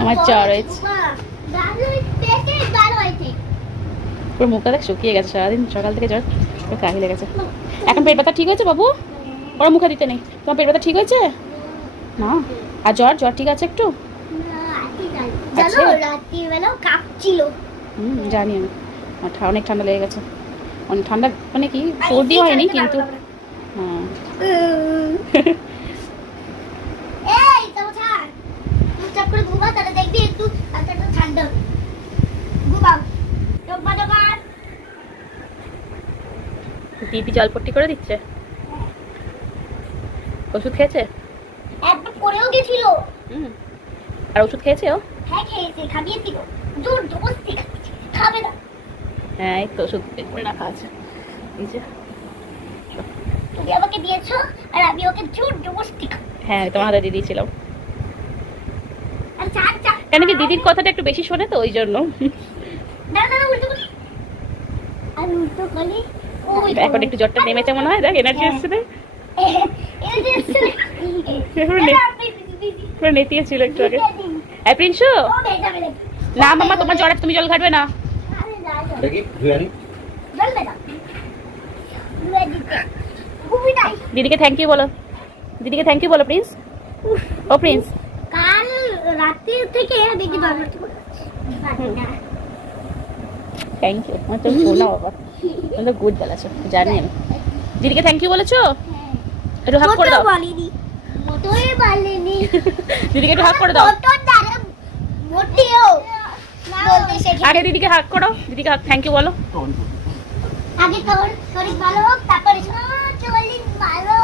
আমার জ্বর হয়েছে, পুরো মুখটা দেখ শুকিয়ে গেছে, সারাদিন সকাল থেকে জ্বর, কাহি লেগেছে। এখন পেট ব্যথা ঠিক হয়েছে বাবু? ওরা মুখে দিতে নেই। তোমার পেট ব্যথা ঠিক হয়েছে না? আর জ্বর জ্বর ঠিক আছে একটু? জানি আমি, অনেক ঠান্ডা লেগে গেছে, অনেক ঠান্ডা, মানে কি সর্দি হয়নি কিন্তু দিদি জলপট্টি করে দিচ্ছে। ওষুধ খেয়েছে? একবার করেও গেছিল। আর ওষুধ খেয়েছে ও? হ্যাঁ খেয়েছে, খাবিয়েছিল, জোর জবরদস্তি খাবে না। হ্যাঁ এই তো ওষুধ করে রাখা আছে, এই যে তুমি আমাকে দিয়েছো আর আমি ওকে জোর জবরদস্তি খাবো। হ্যাঁ তোমার হাতে দিয়ে দিয়েছিলাম। কেন কি দিদির কথাটা একটু বেশি শোনে তো ওই জন্য। না না উল্টো বলি, আর উল্টো বলি। এখন একটু জ্বরটা নেমেছে মনে হয়, দেখ এনার্জি আসছে না, নেতিয়ে ছিল একটু আগে। এই প্রিন্সু, না মামা তোমার জ্বর আছে, তুমি জল ঘাটবে না। দিদিকে থ্যাংক ইউ বলো, দিদিকে থ্যাংক ইউ বলো প্রিন্স। ও প্রিন্স, কাল রাতে থেকে দেখি বাবা থ্যাংক ইউ। আমার তো শোনা বাবা, তুমি তো গুড বলেছো, জানি আমি। দিদিকে থ্যাংক ইউ বলেছো? একটু হাত করে দাও। বলিনি, মোটেই বলিনি। দিদিকে একটু হাত করে দাও। মোটেও বলতে শেখে। আগে দিদিকে হাত করো, দিদিকে হাত থ্যাংক ইউ বলো। আগে তোর শরীর ভালো হোক, তারপরে শরীর ভালো